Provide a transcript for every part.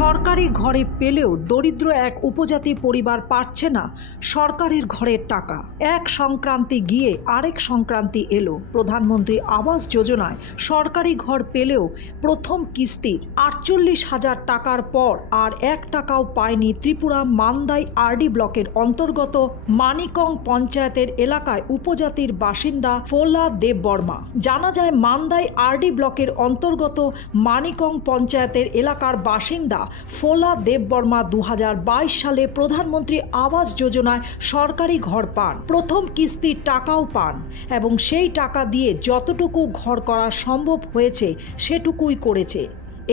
সরকারি ঘরে পেলেও দরিদ্র এক উপজাতি পরিবার পাচ্ছে না সরকারের ঘরের টাকা। এক সংক্রান্তি গিয়ে আরেক সংক্রান্তি এলো। প্রধানমন্ত্রী আবাস যোজনায় সরকারি ঘর পেলেও প্রথম কিস্তির 48,000 টাকার পর আর 1 টাকাও পায়নি ত্রিপুরা মান্দাই আরডি ব্লকের অন্তর্গত মানিকং পঞ্চায়েতের এলাকায় উপজাতির বাসিন্দা ফোলা দেববর্মা। জানা যায় মান্দাই আরডি ব্লকের অন্তর্গত মানিকং পঞ্চায়েতের এলাকার বাসিন্দা ফোলা দেববর্মা 2022 সালে প্রধানমন্ত্রী আবাস যোজনায় সরকারি ঘর পান। প্রথম কিস্তির টাকাও পান এবং সেই টাকা দিয়ে যতটুকু ঘর করা সম্ভব হয়েছে সেটুকুই করেছে।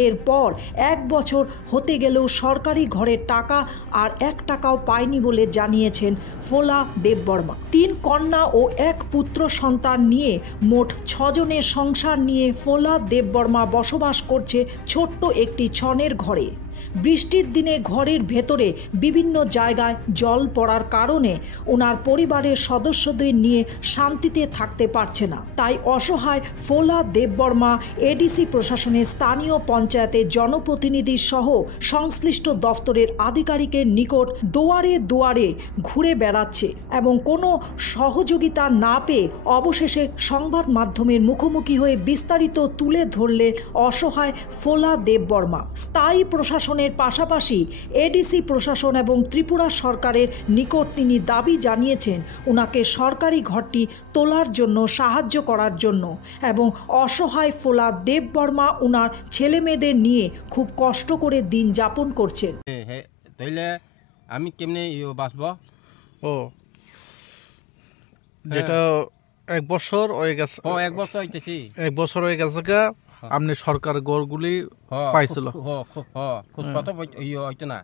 এরপর 1 বছর হতে গেলেও সরকারি ঘরের টাকা আর 1 টাকাও পায়নি বলে জানিয়েছেন ফোলা দেববর্মা। 3 কন্যা ও 1 পুত্র সন্তান নিয়ে মোট 6 জনের সংসার নিয়ে ফোলা দেববর্মা বসবাস করছে ছোট্ট একটি ছনের ঘরে। বৃষ্টির দিনে ঘরের ভেতরে বিভিন্ন জায়গায় জল পড়ার কারণে ওনার পরিবারের সদস্যদের নিয়ে শান্তিতে থাকতে পারছে না। তাই অসহায় ফোলা দেববর্মা এডিসি প্রশাসনের স্থানীয় পঞ্চায়েতের জনপ্রতিনিধি সহ সংশ্লিষ্ট দফতরের আধিকারিকের নিকট দুয়ারে দুয়ারে ঘুরে বেড়াচ্ছে এবং কোনো সহযোগিতা না পেয়ে অবশেষে সংবাদ মাধ্যমের মুখোমুখি হয়ে বিস্তারিত তুলে ধরলেন অসহায় ফোলা দেববর্মা। স্থায়ী প্রশাসনের পাশাপাশি এডিসি প্রশাসন এবং ত্রিপুরা সরকারের নিকট তিনি দাবি জানিয়েছেন ওনাকে সরকারি ঘরটি তোলার জন্য সাহায্য করার জন্য। এবং অসহায় ফোলা দেববর্মা ওনার ছেলে মেয়েদের নিয়ে খুব কষ্ট করে দিন যাপন করছেন। তাইলে আমি কেমনে বাঁচব? ও যেটা 1 বছর হয়ে গেছে। 1 বছর হইতেছি। 1 বছর হয়ে গেছে গা আপনি সরকার গড়গুলি পাইছিল? খোঁজপত্র হইতো না।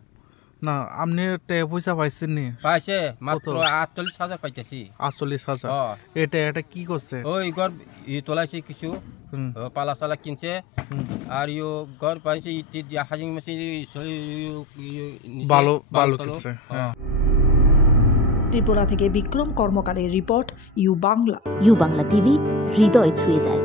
না আপনি পয়সা পাইছেন নি? পাইছে মাত্র 48,000 পাইতেছি। 48,000? এটা কি করছে? ওই ঘর তোলাইছে কিছু পালা সালা কিনছে আর ঘর পাইছে হাজিং মেশিন ভালো কিনছে। ত্রিপুরা থেকে বিক্রম কর্মকারের report, U Bangla. U Bangla TV, হৃদয় ছুঁয়ে যায়।